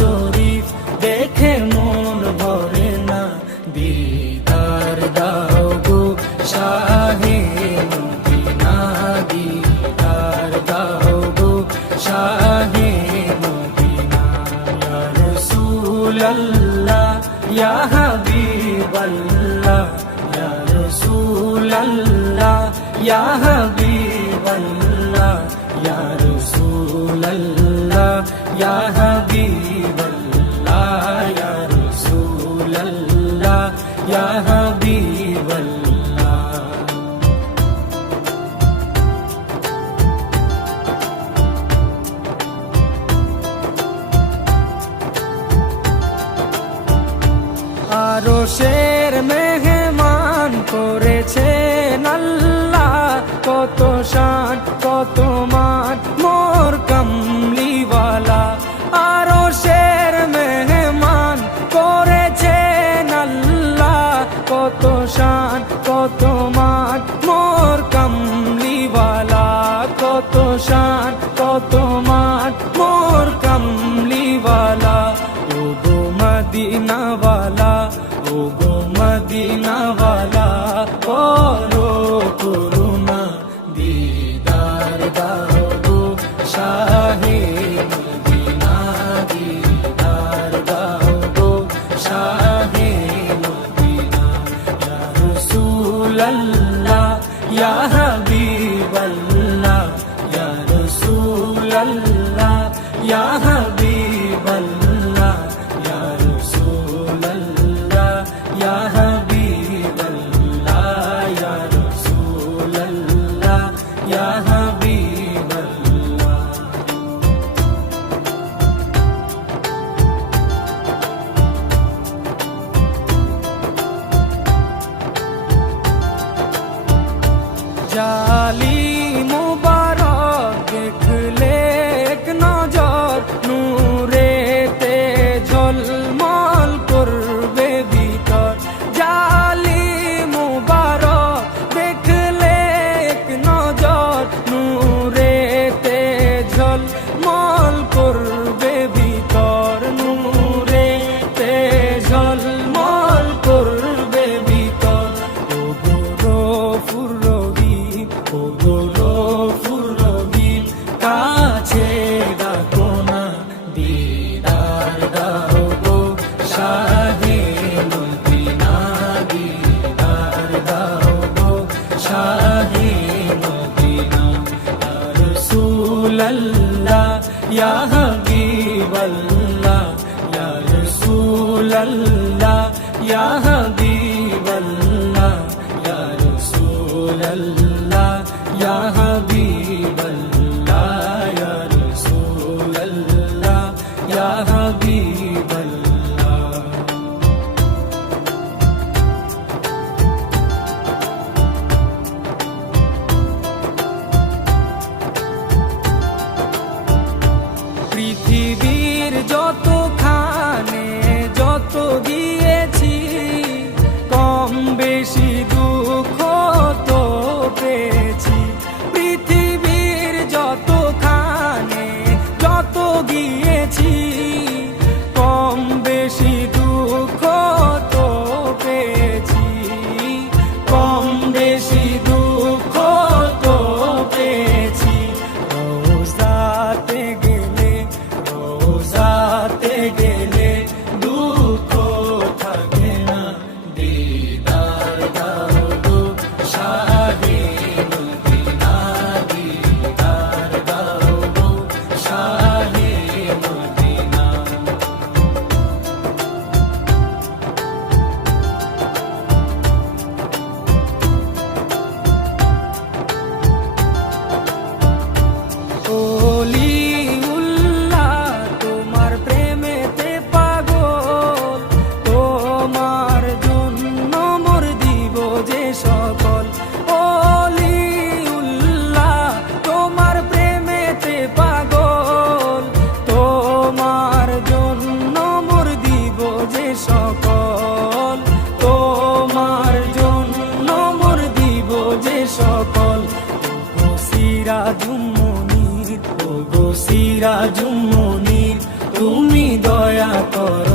শরীফ দেখে মন ভরে না, দিদার দাও গো শাহে মদিনা, দিদার দাও গো শাহে মদিনা। ইয়া রাসূলাল্লাহ ইয়া হাবিবাল্লাহ, ইয়া রাসূলাল্লাহ ইয়া হাবিবাল্লাহ, ইয়া রাসূলাল্লাহ ইয়া হাবিবাল্লাহ, ইয়া রাসূলাল্লাহ ইয়া হাবিবাল্লাহ। আরশের মেহমান করেছেন আল্লাহ, কত শান কত মান মোর কামলিওয়ালা। আরশের মেহমান করেছেন আল্লাহ, কত শান কত মান মোর কামলিওয়ালা, কত শান কত মান মোর কামলিওয়ালা। ও গো মদিনাওয়ালা, ও গো মদিনাওয়ালা, করো করুণা, দিদার দাও গো শাহে মদিনা, দিদার দাও গো শাহে মদিনা। ইয়া রাসূলাল্লাহ ইয়া হাবিবাল্লাহ, ইয়া রাসূলাল্লাহ ইয়া হাবিবাল্লাহ, ইয়া রাসূলাল্লাহ ইয়া হাবিবাল্লাহ, ইয়া রাসূলাল্লাহ ইয়া হাবিবাল্লাহ। জালি মুবারক দেখলে এক নজর, নূরেতে ঝলমল করবে ভিতর। জালি মুবারক দেখলে এক নজর, নূরেতে ঝলমল করবে ভিতর, নূরেতে ঝলমল করবে ভিতর। ও গো গফুর রহিম, ও গো গফুর রহিম, কাছে ডাকো না, দিদার দাও গো শাহে মদিনা, দিদার দাও গো শাহে মদিনা। ইয়া রাসূলাল্লাহ ইয়া হাবিবাল্লাহ, ইয়া রাসূলাল্লাহ ইয়া হাবিবাল্লাহ, ইয়া রাসূলাল্লাহ ইয়া হাবিবাল্লাহ, ইয়া রাসূলাল্লাহ ইয়া হাবিবাল্লাহ। পৃথিবীর যতখানে যত গিয়েছি, কম বেশি দুঃখ তো পেয়েছি। পৃথিবীর যতখানে যত গিয়েছি, কম ধর